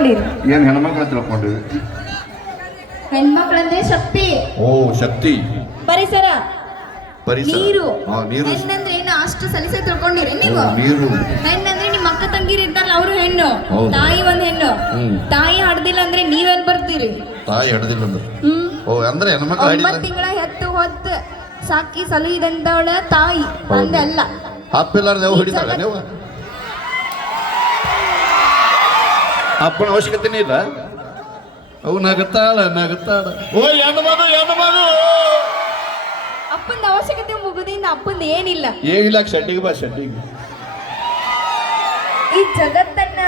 ತಿಳ್ಕೊಂಡಿರಿ? ಏನ್ ಹೆಣ್ಮಕ್ಳ ತಿಳ್ಕೊಂಡಿವಿ? ಹೆಣ್ಮಕ್ಳಂದ್ರೆ ಶಕ್ತಿ. ಓ ಶಕ್ತಿ, ಪರಿಸರ, ಪರಿಸರ. ನೀರು. ನೀರು. ಹೆಣ್ಣಂದ್ರೆ ಏನು ಅಷ್ಟು ಸಲಿಸೆ ತಿಳ್ಕೊಂಡಿರಿ ನೀವು? ನೀರು. ಹೆಣ್ಣಂದ್ರೆ ನಿಮ್ಮ ಅಕ್ಕ ತಂಗಿರಿ ಇರ್ತಾರಲ್ಲ ಅವ್ರು ಹೆಣ್ಣು. ಹೌದು. ತಾಯಿ ಒಂದ್ ಹೆಣ್ಣು. ತಾಯಿ ಹಡ್ದಿಲ್ಲ ಅಂದ್ರೆ ನೀವೆಲ್ ಬರ್ತೀರಿ? ತಾಯಿ ಹಿಡ್ದಿಲ್ಲ ಅಂದ್ರೆ ಓ ಅಂದ್ರೆ ಹೆಣ್ಮಕ್ಳು 9 ತಿಂಗಳ ಹೆತ್ತು ಹೊತ್ತು ಸಾಕಿ ಸಲುಹಿದಂತವಳ ತಾಯಿ ಅಂದೆ ಅಲ್ಲ. ಹಪ್ಪಿಲ್ಲಾರ್ದೆ ಅವು ಹಿಡಿತಾಳೆ ನೀವು? ಅಪ್ಪನ ಅವಶ್ಯಕತೆನೇ ಇಲ್ಲ. ಅವು ನಗುತ್ತಾಳ. ಓ ಹೆಣ್ಣು ಮಗು ಅಪ್ಪನ ಅವಶ್ಯಕತೆ ಮುಗುದಿಂದ ಅಪ್ಪಂದ ಏನಿಲ್ಲ. ಏನಿಲ್ಲ, ಶೆಟ್ಟಿಗೆ ಬಾ ಶೆಟ್ಟಿಗೆ. ಈ ಜಗತ್ತನ್ನ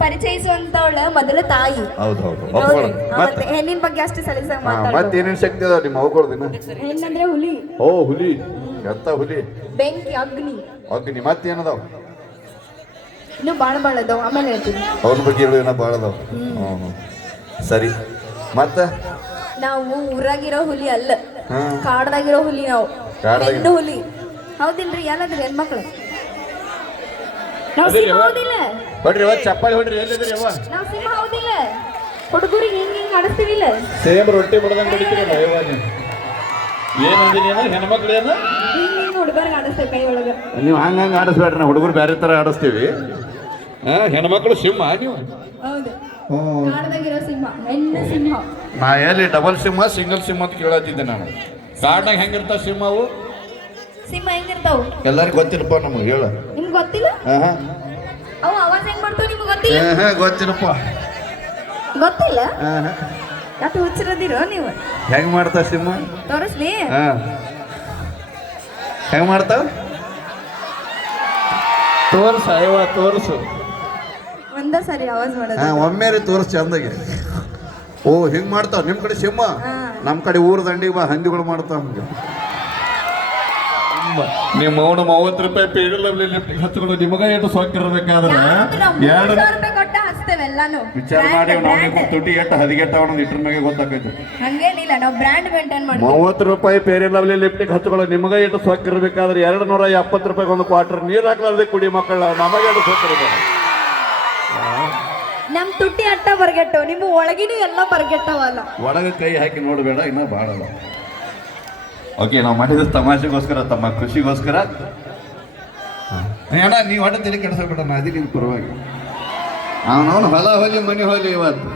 ಪರಿಚಯಿಸುವಂತವಳ ಮೊದಲ ತಾಯಿ. ಹೌದೌದು. ಮತ್ತೆ ಹೆಣ್ಣಿನ ಬಗ್ಗೆ ಅಷ್ಟು ಸಲೀಸಾಗಿ ಮಾತಾಡೋದು. ಮತ್ತೇನೇನು ಶಕ್ತಿ ಅದಾವ ನಿಮ್ಮ ಮಗಳ್ದಿನ? ಹೆಣ್ಣಂದ್ರೆ ಹುಲಿ. ಓ ಹುಲಿ, ಎತ್ತ ಹುಲಿ, ಬೆಂಕಿ, ಅಗ್ನಿ. ಮತ್ತೇನದಾವ? ಇನ್ನು ಬಾಳ ಅದಾವ, ಆಮೇಲೆ ಹೇಳ್ತೀನಿ. ಅವನ ಬಗ್ಗೆ ಹೇಳೋಣ ಭಾಳ ಅದಾವ. ಸರಿ. ಮತ್ತೆ ನಾವು ಊರಾಗಿರೋ ಹುಲಿ ಅಲ್ಲ, ಕಾಡ್ದಾಗಿರೋ ಹುಲಿ. ನಾವು ಹೆಣ್ಣು ಹುಲಿ. ಹೌದಿಲ್ರಿ? ಎಲ್ಲಾದ್ರಿ ಹೆಣ್ಮಕ್ಳು ನಾವು ಸಿಂಹ ಹೌದಿಲ್ಲ? ಹೊಡ್ರಿ ಚಪ್ಪಾಳಿ ಹೊಡ್ರಿ. ಎಲ್ಲಿದ್ರಿ ಅವ್ವ? ನಾವು ಸಿಂಹ ಹೌದಿಲ್ಲ? ಹುಡುಗರಿಗೆ ಹಿಂಗ್ ಆಡಿಸ್ತೀವಿಲ್ಲ? ಸೇಮ್ ರೊಟ್ಟಿ ಬಡ್ದಂಗೆ ಹೊಡಿತೀರಲ್ಲ ಇವಾಗ. ಏನಂದಿನಿ ಹೆಣ್ಮಕ್ಳು ಏನು ಹಿಂಗ್ ಹುಡುಗರಿಗೆ ಆಡಿಸ್ತೇವೆ ಕೈ ಒಳಗ. ನೀವು ಹಂಗಂಗೆ ಆಡಿಸ್ಬೇಡ್ರಿ, ನಾವು ಹುಡುಗರು ಬೇರೆ ಥರ ಆಡಿಸ್ತೀವಿ. ಹೆಣ್ಮಕ್ಳು ಸಿಂಹ ನೀವು? ಹೌದು. ಕಾಡ್ದಾಗಿರೋ ಸಿಂಹ, ಹೆಣ್ಣು ಸಿಂಹ. ನಾ ಎಲ್ಲಿ ಡಬಲ್ ಸಿಂಹ ಸಿಂಗಲ್ ಸಿಂಹ ಅಂತ ಕೇಳತ್ತಿದ್ದೆ ನಾನು. ಕಾಡ್ನಾಗ ಹೆಂಗಿರ್ತಾವ ಸಿಂಹವು? ಸಿಂಹ ಹೆಂಗಿರ್ತಾವ ಎಲ್ಲರಿಗೂ ಗೊತ್ತಿಲ್ಲಪ್ಪ ನಮಗೆ. ಹೇಳ. ನಿಮ್ಗೆ ಗೊತ್ತಿಲ್ಲ? ಅವು ಅವಾಜ್ ಹೆಂಗ್ ಮಾಡ್ತಾವ ನಿಮ್ಗೆ ಗೊತ್ತಿಲ್ಲ? ಗೊತ್ತಿಲ್ಲಪ್ಪ. ಗೊತ್ತಿಲ್ಲ? ಯಾಕೆ ಹುಚ್ಚರದಿರೋ ನೀವು? ಹೆಂಗ್ ಮಾಡ್ತಾವ ಸಿಂಹ? ತೋರಿಸ್ಲಿ. ಹೆಂಗ್ ಮಾಡ್ತಾವ? ತೋರ್ಸ ಅಯ್ಯವ, ತೋರ್ಸು. ಒಂದ ಸರಿ ಆವಾಜ್ ಮಾಡೋದು. ಒಮ್ಮೆ ತೋರ್ಸ್ ಚಂದಾಗಿ. ಓ ಹಿಂಗ್ ಮಾಡ್ತಾವ ನಿಮ್ ಕಡೆ ಸಿಂಹ? ನಮ್ ಕಡೆ ಊರ ದಂಡಿಗೆ ಬಾ ಹಂದಿಗಳು ಮಾಡ್ತಾವ ಹಂಗೆ. ನಿಮ್ಮ ಅವನು 30 ರೂಪಾಯಿ ಪೇಡಲ್ ಹಚ್ಕೊಂಡು ನಿಮಗ ಎಷ್ಟು ಸೊಕ್ಕಿರ್ಬೇಕಾದ್ರೆ ವಿಚಾರ ಮಾಡಿ ನಾವು ತುಟಿ ಎಷ್ಟು ಹದಿಗೆಟ್ಟವ ಇಟ್ರ ಮ್ಯಾಗೆ ಗೊತ್ತಾಕೈತಿ. ಹಂಗೇನಿಲ್ಲ, ನಾವು ಬ್ರ್ಯಾಂಡ್ ಮೇಂಟೈನ್ ಮಾಡ್ತೀವಿ. 30 ರೂಪಾಯಿ ಪೇರಿ ಲವ್ಲಿ ಲಿಪ್ಟಿಕ್ ಹಚ್ಕೊಳ್ಳೋ ನಿಮಗ ಎಷ್ಟು ಸೊಕ್ಕಿರ್ಬೇಕಾದ್ರೆ 270 ರೂಪಾಯಿ ಒಂದು ಕ್ವಾರ್ಟರ್ ನೀರು ಹಾಕ್ಲಾರ್ದೆ ಕುಡಿ ಮಕ್ಕಳ ನಮಗೆ ಎಷ್ಟು ಸೊಕ್ಕಿರ್ಬೇಕು. ನಮ್ ತುಟ್ಟಿ ಅಟ್ಟ ಬರ್ಗೆಟ್ಟವು, ನಿಮ್ಮ ಒಳಗಿನೂ ಎಲ್ಲ ಬರ್ಗೆಟ್ಟವಲ್ಲ. ಒಳಗೆ ಕೈ ಹಾಕಿ ನೋಡಬೇಡ, ಇನ್ನ ಭಾಳ. ಓಕೆ, ನಾವು ಮಾಡಿದ ತಮಾಷೆಗೋಸ್ಕರ, ತಮ್ಮ ಖುಷಿಗೋಸ್ಕರ. ಅಣ್ಣ ನೀವು ಹೊಟ್ಟೆ ತಿಳಿ ಕೆಡಿಸ್ಬೇಡ, ನಾ ಅದೀನಿ ಪರವಾಗಿ. ಅವನವನು ಹೊಲ ಹೋಲಿ ಮನೆ ಹೋಲಿ ಇವತ್ತು.